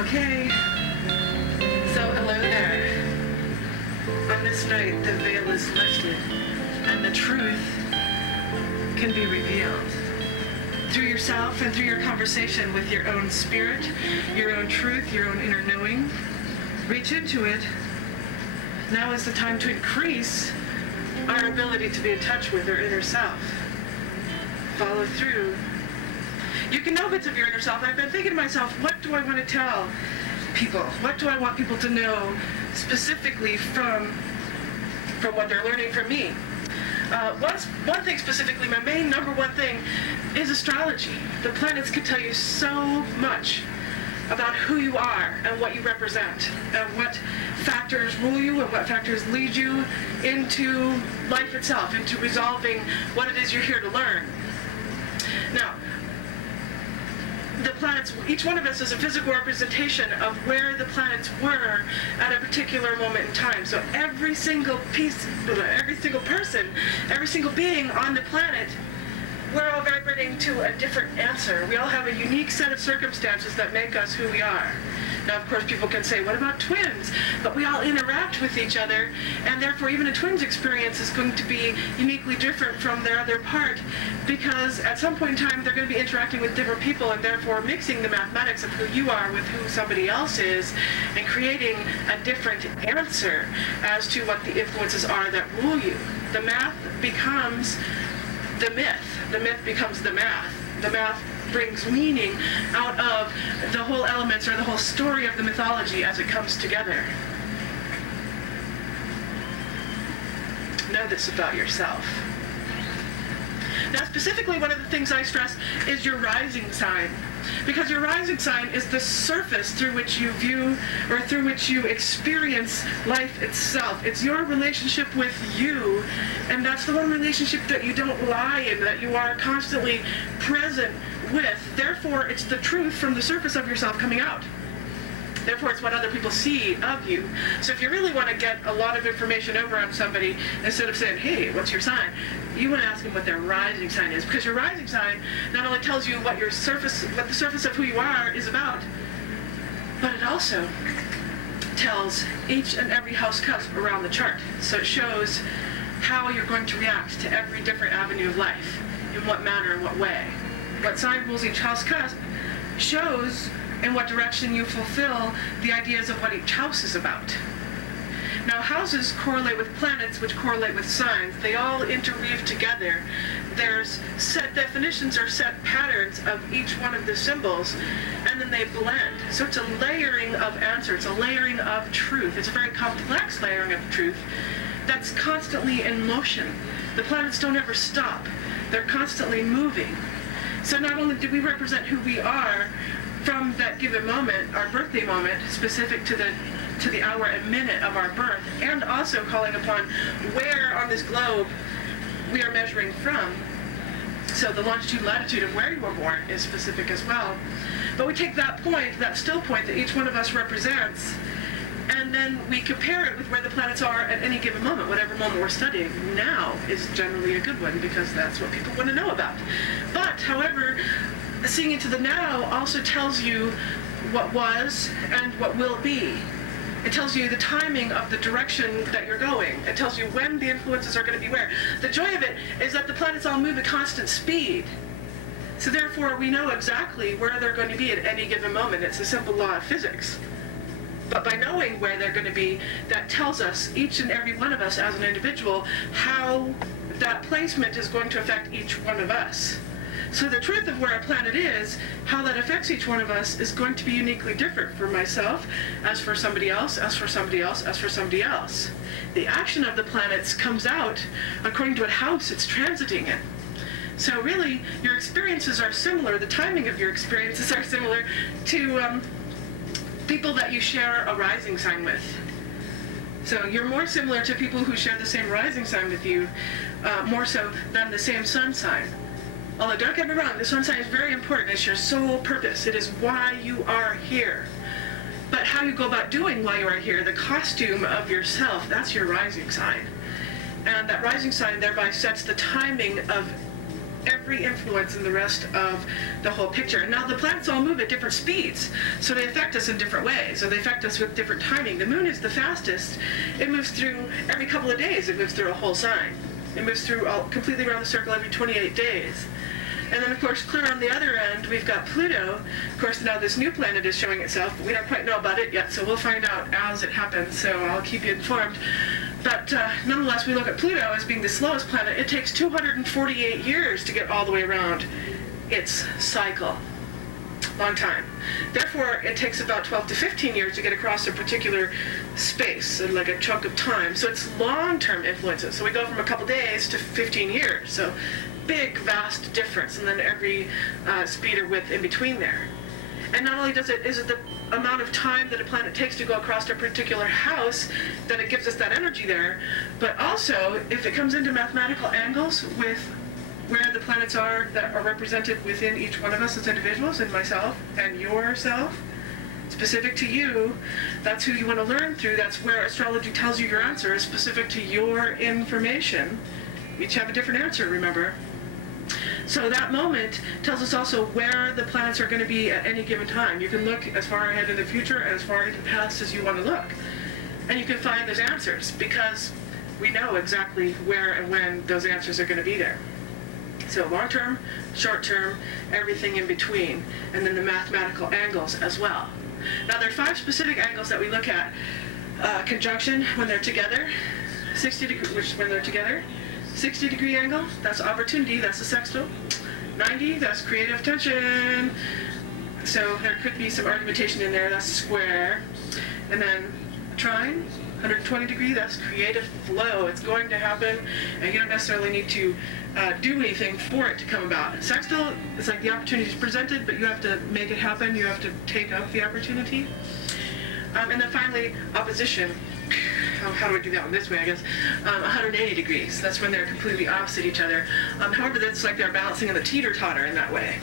Okay, so hello there. On this night, the veil is lifted, and the truth can be revealed. Through yourself and through your conversation with your own spirit, your own truth, your own inner knowing. Reach into it. Now is the time to increase our ability to be in touch with our inner self. Follow through. You can know bits of your inner self. I've been thinking to myself, what do I want to tell people? What do I want people to know specifically from what they're learning from me? One thing specifically, my main number one thing is astrology. The planets can tell you so much about who you are and what you represent and what factors rule you and what factors lead you into life itself, into resolving what it is you're here to learn. Now, the planets, each one of us is a physical representation of where the planets were at a particular moment in time. So every single person, every single being on the planet, we're all vibrating to a different answer. We all have a unique set of circumstances that make us who we are. Now, of course, people can say, what about twins? But we all interact with each other, and therefore even a twin's experience is going to be uniquely different from their other part, because at some point in time they're going to be interacting with different people, and therefore mixing the mathematics of who you are with who somebody else is, and creating a different answer as to what the influences are that rule you. The math becomes the myth. The myth becomes the math. The math brings meaning out of the whole elements or the whole story of the mythology as it comes together. Know this about yourself. Now, specifically, one of the things I stress is your rising sign. Because your rising sign is the surface through which you view or through which you experience life itself. It's your relationship with you, and that's the one relationship that you don't lie in, that you are constantly present with. Therefore, it's the truth from the surface of yourself coming out. Therefore, it's what other people see of you. So if you really want to get a lot of information over on somebody, instead of saying, hey, what's your sign? You want to ask them what their rising sign is. Because your rising sign not only tells you what the surface of who you are is about, but it also tells each and every house cusp around the chart. So it shows how you're going to react to every different avenue of life, in what manner, in what way. What sign rules each house cusp shows in what direction you fulfill the ideas of what each house is about. Now, houses correlate with planets, which correlate with signs. They all interweave together. There's set definitions or set patterns of each one of the symbols, and then they blend. So it's a layering of answers, it's a layering of truth. It's a very complex layering of truth that's constantly in motion. The planets don't ever stop. They're constantly moving. So not only do we represent who we are from that given moment, our birthday moment, specific to the hour and minute of our birth, and also calling upon where on this globe we are measuring from. So the longitude, latitude of where you were born is specific as well. But we take that point, that still point that each one of us represents, and then we compare it with where the planets are at any given moment, whatever moment we're studying. Now is generally a good one, because that's what people want to know about. But, however, seeing into the now also tells you what was and what will be. It tells you the timing of the direction that you're going. It tells you when the influences are going to be where. The joy of it is that the planets all move at constant speed. So therefore, we know exactly where they're going to be at any given moment. It's a simple law of physics. But by knowing where they're going to be, that tells us, each and every one of us as an individual, how that placement is going to affect each one of us. So the truth of where a planet is, how that affects each one of us, is going to be uniquely different for myself, as for somebody else, as for somebody else, as for somebody else. The action of the planets comes out according to what house it's transiting in. So really, your experiences are similar, the timing of your experiences are similar to people that you share a rising sign with. So you're more similar to people who share the same rising sign with you, more so than the same sun sign. Although don't get me wrong, the sun sign is very important. It's your sole purpose. It is why you are here. But how you go about doing why you are here, the costume of yourself, that's your rising sign. And that rising sign thereby sets the timing of every influence in the rest of the whole picture. And now the planets all move at different speeds, so they affect us in different ways, or they affect us with different timing. The moon is the fastest. It moves through every couple of days. It moves through a whole sign. It moves through completely around the circle every 28 days. And then, of course, clear on the other end, we've got Pluto. Of course, now this new planet is showing itself, but we don't quite know about it yet, so we'll find out as it happens, so I'll keep you informed. But nonetheless, we look at Pluto as being the slowest planet. It takes 248 years to get all the way around its cycle. Long time. Therefore, it takes about 12 to 15 years to get across a particular space, like a chunk of time. So it's long-term influences. So we go from a couple days to 15 years. So big, vast difference, and then every speed or width in between there. And not only is it the amount of time that a planet takes to go across a particular house that it gives us that energy there, but also if it comes into mathematical angles with where the planets are that are represented within each one of us as individuals, and myself and yourself, specific to you, that's who you want to learn through. That's where astrology tells you your answer is specific to your information. We each have a different answer, remember? So that moment tells us also where the planets are going to be at any given time. You can look as far ahead in the future and as far into the past as you want to look. And you can find those answers because we know exactly where and when those answers are going to be there. So long-term, short-term, everything in between, and then the mathematical angles as well. Now there are 5 specific angles that we look at. Conjunction, when they're together, 60 degree, which when they're together, 60-degree angle, that's opportunity, that's the sextile. 90, that's creative tension. So there could be some argumentation in there, that's square. And then trine, 120 degree, that's creative flow. It's going to happen, and you don't necessarily need to do anything for it to come about. Sextile, it's like the opportunity is presented, but you have to make it happen. You have to take up the opportunity. And then finally, opposition. How do I do that one? This way, I guess. 180 degrees. That's when they're completely opposite each other. However, that's like they're balancing on the teeter-totter in that way.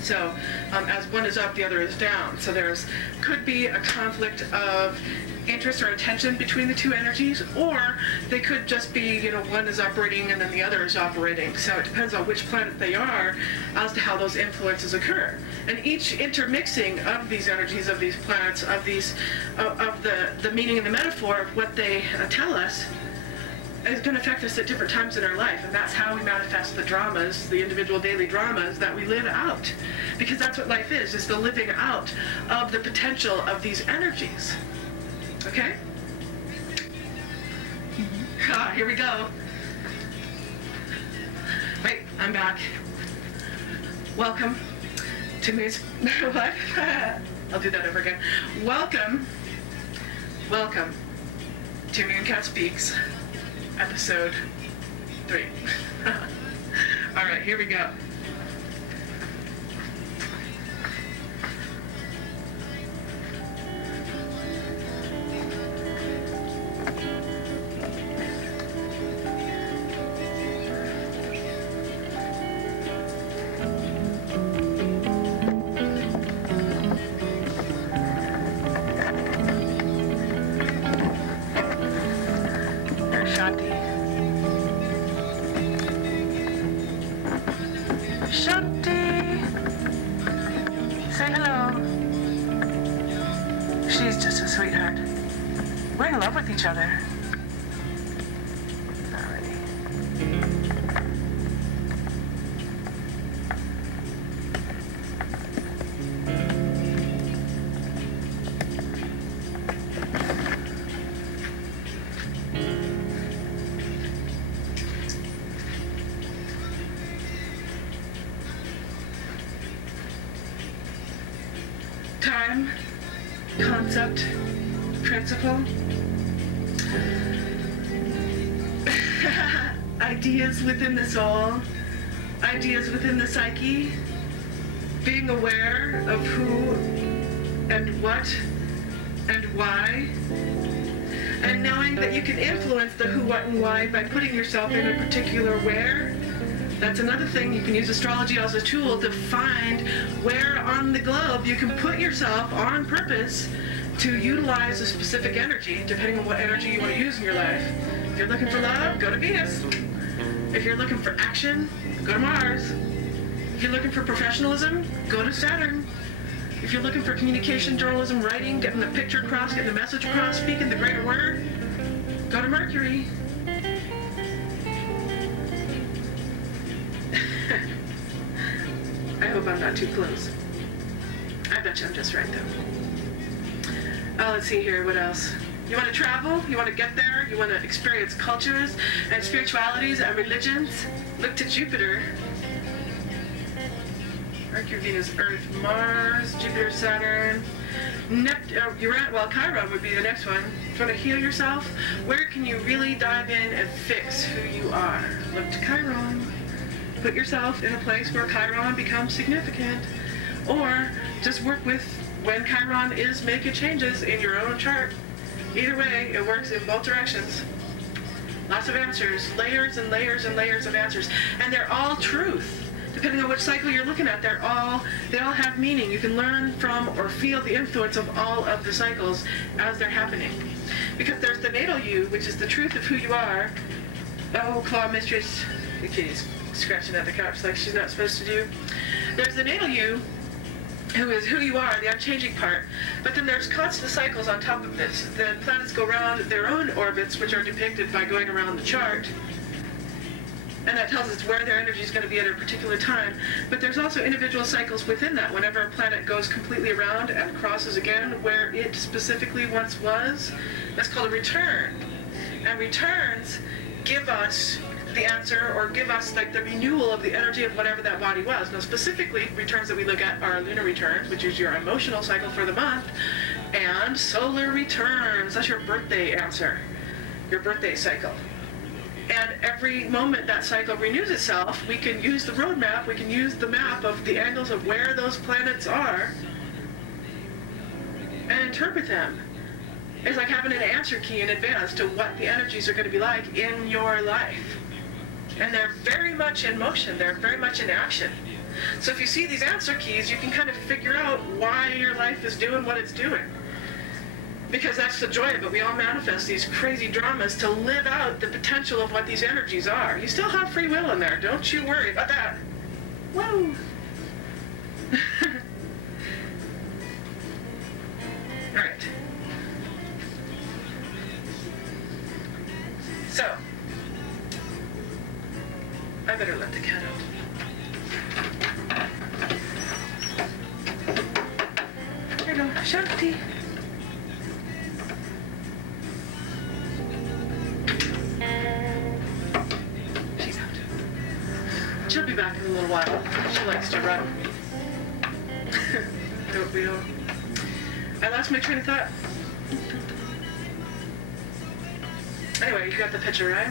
So as one is up, the other is down. So could be a conflict of interest or intention between the two energies, or they could just be, one is operating and then the other is operating. So it depends on which planet they are as to how those influences occur. And each intermixing of these energies, of these planets, of the meaning and the metaphor of what they tell us is going to affect us at different times in our life. And that's how we manifest the dramas, the individual daily dramas that we live out. Because that's what life is the living out of the potential of these energies. Okay? Here we go. Wait, I'm back. Welcome to Moon's... What? I'll do that over again. Welcome to Mooncat Speaks, episode 3. All right, here we go. Shanti! Say hello. She's just a sweetheart. We're in love with each other. Alrighty. Time, concept, principle, ideas within the soul, ideas within the psyche, being aware of who and what and why, and knowing that you can influence the who, what, and why by putting yourself in a particular where. That's another thing. You can use astrology as a tool to find where on the globe you can put yourself on purpose to utilize a specific energy, depending on what energy you want to use in your life. If you're looking for love, go to Venus. If you're looking for action, go to Mars. If you're looking for professionalism, go to Saturn. If you're looking for communication, journalism, writing, getting the picture across, getting the message across, speaking the greater word, go to Mercury. I hope I'm not too close. I bet you I'm just right, though. Oh, let's see here. What else? You want to travel? You want to get there? You want to experience cultures and spiritualities and religions? Look to Jupiter. Mercury, Venus, Earth, Mars, Jupiter, Saturn, Uranus. Well, Chiron would be the next one. Do you want to heal yourself? Where can you really dive in and fix who you are? Look to Chiron. Put yourself in a place where Chiron becomes significant. Or just work with when Chiron is making changes in your own chart. Either way, it works in both directions. Lots of answers, layers and layers and layers of answers. And they're all truth. Depending on which cycle you're looking at, they all have meaning. You can learn from or feel the influence of all of the cycles as they're happening. Because there's the natal you, which is the truth of who you are. Oh, Claw Mistress. The kitty's scratching at the couch like she's not supposed to do. There's the natal you, who is who you are, the unchanging part. But then there's constant cycles on top of this. The planets go around their own orbits, which are depicted by going around the chart. And that tells us where their energy is going to be at a particular time. But there's also individual cycles within that. Whenever a planet goes completely around and crosses again where it specifically once was, that's called a return. And returns give us the answer, or give us like the renewal of the energy of whatever that body was. Now specifically, returns that we look at are lunar returns, which is your emotional cycle for the month, and solar returns. That's your birthday answer, your birthday cycle. And every moment that cycle renews itself, we can use the roadmap, we can use the map of the angles of where those planets are and interpret them. It's like having an answer key in advance to what the energies are going to be like in your life. And they're very much in motion, they're very much in action. So if you see these answer keys, you can kind of figure out why your life is doing what it's doing. Because that's the joy of it. We all manifest these crazy dramas to live out the potential of what these energies are. You still have free will in there. Don't you worry about that. Whoa. All right. So, I better let the cat out. There you go. Shanti. She's out. She'll be back in a little while. She likes to run. Don't we all? I lost my train of thought. Anyway, you got the picture, right?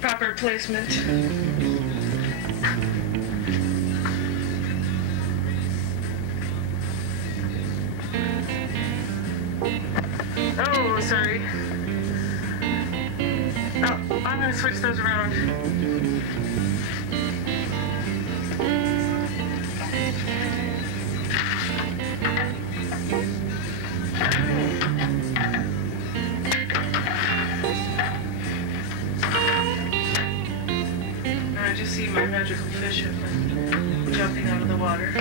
Proper placement. Oh, sorry. Oh, I'm gonna switch those around. I just see my magical fish jumping out of the water.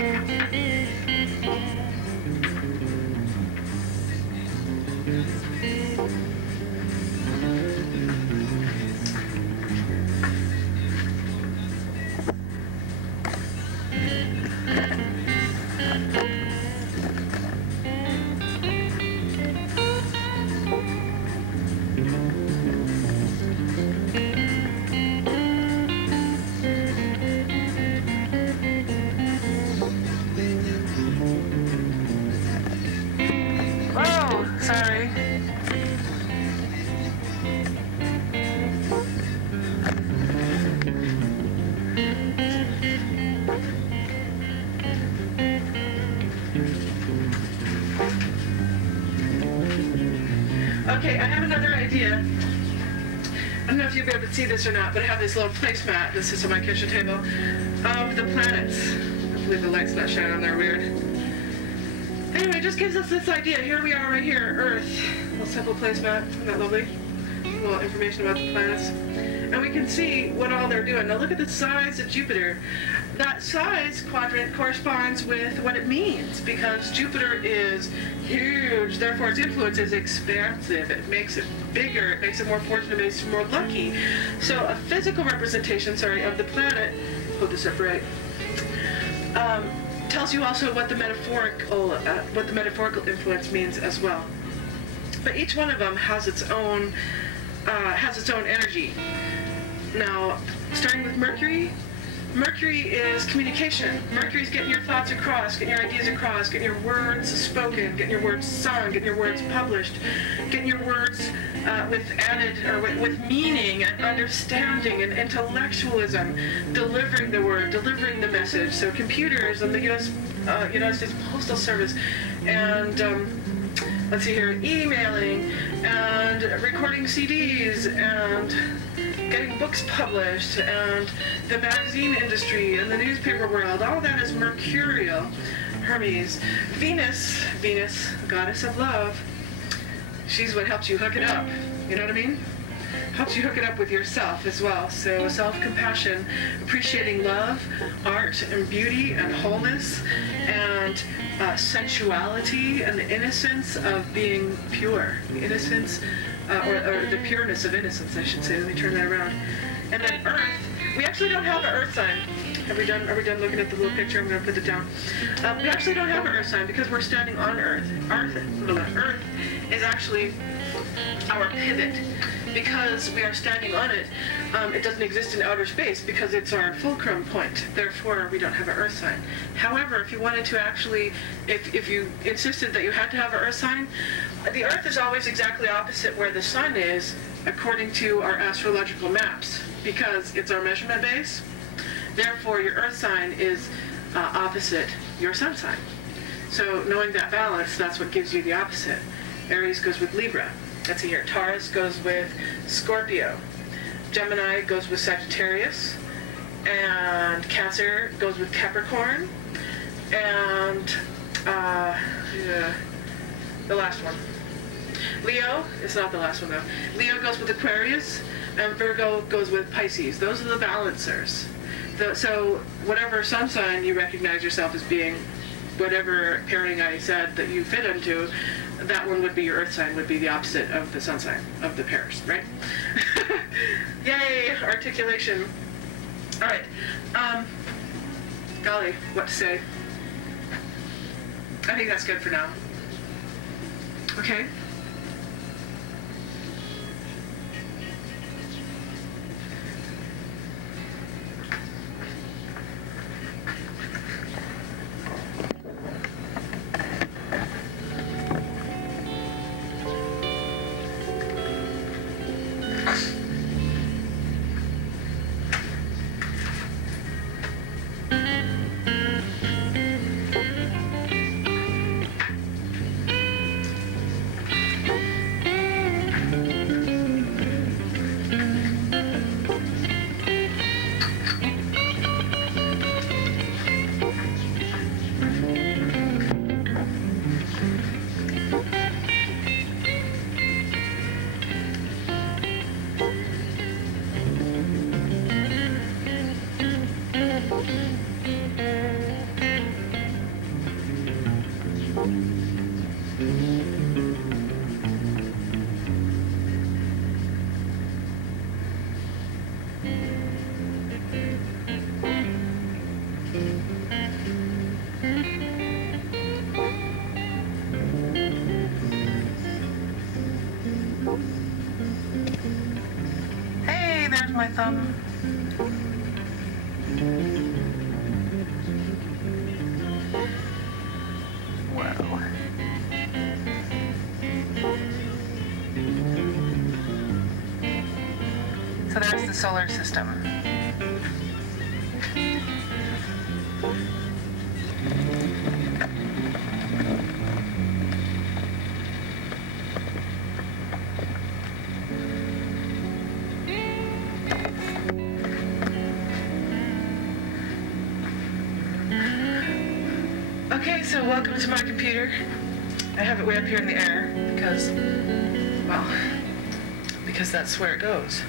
Oh, sorry. Okay, I have another idea. I don't know if you'll be able to see this or not, but I have this little placemat that sits on my kitchen table of the planets. I believe the light's not shining on there weird. Anyway, it just gives us this idea. Here we are right here, Earth. A little simple placemat. Isn't that lovely? A little information about the planets. And we can see what all they're doing. Now look at the size of Jupiter. That size quadrant corresponds with what it means, because Jupiter is huge, therefore its influence is expansive. It makes it bigger, it makes it more fortunate, it makes it more lucky. So a physical representation, of the planet, hold this up right, tells you also what the metaphorical influence means as well. But each one of them has its own energy. Now, starting with Mercury. Mercury is communication. Mercury is getting your thoughts across, getting your ideas across, getting your words spoken, getting your words sung, getting your words published, getting your words with meaning and understanding and intellectualism, delivering the word, delivering the message. So computers and the United States Postal Service and let's see here, emailing and recording CDs and getting books published and the magazine industry and the newspaper world, all that is mercurial. Hermes. Venus, goddess of love, she's what helps you hook it up. You know what I mean? Helps you hook it up with yourself as well. So self-compassion, appreciating love, art and beauty and wholeness, and sensuality and the innocence of being pure. The innocence, or the pureness of innocence, I should say. Let me turn that around. And then Earth. We actually don't have an Earth sign. Are we done looking at the little picture? I'm going to put it down. We actually don't have an Earth sign because we're standing on Earth. Earth is actually our pivot. Because we are standing on it, it doesn't exist in outer space because it's our fulcrum point. Therefore, we don't have an Earth sign. However, if you wanted to actually, if you insisted that you had to have an Earth sign, the Earth is always exactly opposite where the Sun is according to our astrological maps because it's our measurement base. Therefore, your Earth sign is opposite your Sun sign. So knowing that balance, that's what gives you the opposite. Aries goes with Libra. Let's see here. Taurus goes with Scorpio. Gemini goes with Sagittarius. And Cancer goes with Capricorn. And the last one. Leo, it's not the last one though. Leo goes with Aquarius. And Virgo goes with Pisces. Those are the balancers. So whatever sun sign you recognize yourself as being, whatever pairing I said that you fit into, that one would be your Earth sign, would be the opposite of the sun sign of the pairs, right? Yay, articulation. All right. Golly, what to say? I think that's good for now. Okay. Hey, there's my thumb. Whoa. So there's the solar system. Okay, so welcome to my computer. I have it way up here in the air because, well, because that's where it goes.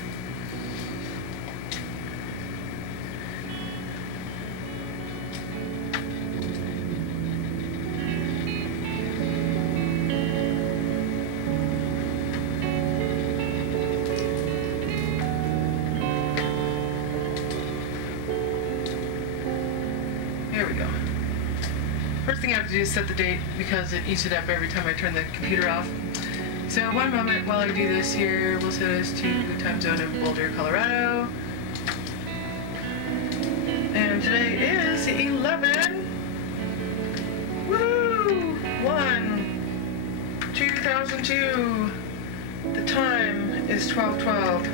Here we go. First thing I have to do is set the date because it eats it up every time I turn the computer off. So one moment while I do this here, we'll set us to the time zone of Boulder, Colorado. And today is 11, woo, 1/2002. The time is 12:12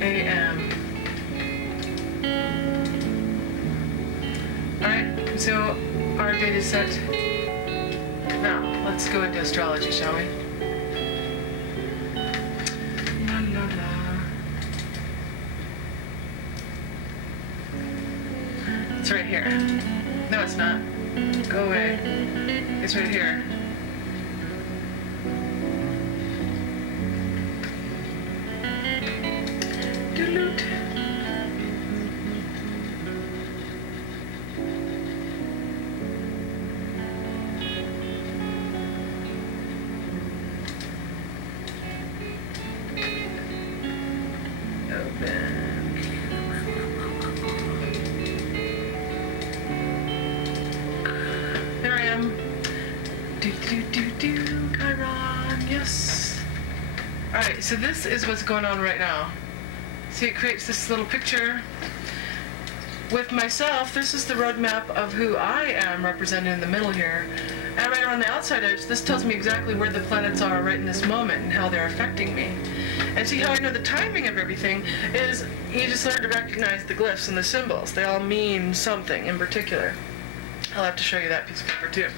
a.m. Alright, so our date is set. Now, let's go into astrology, shall we? La la la. It's right here. No, it's not. Go away. It's right here. Doot. There I am. Chiron, yes. Alright, so this is what's going on right now. See, it creates this little picture with myself. This is the roadmap of who I am represented in the middle here. And right around the outside edge, this tells me exactly where the planets are right in this moment and how they're affecting me. And see how I know the timing of everything is you just learn to recognize the glyphs and the symbols. They all mean something in particular. I'll have to show you that piece of paper too.